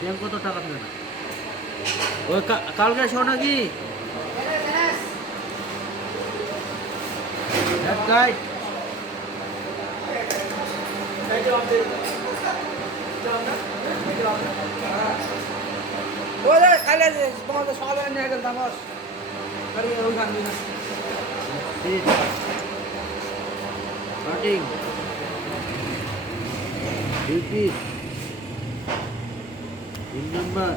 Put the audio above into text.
ব্যাংক কত টাকা থাকে না ওই কালকে শো নাকি গাইড তোমাদের সকালে নিয়ে গেলাম কাটিং ডিউটি 3 নম্বর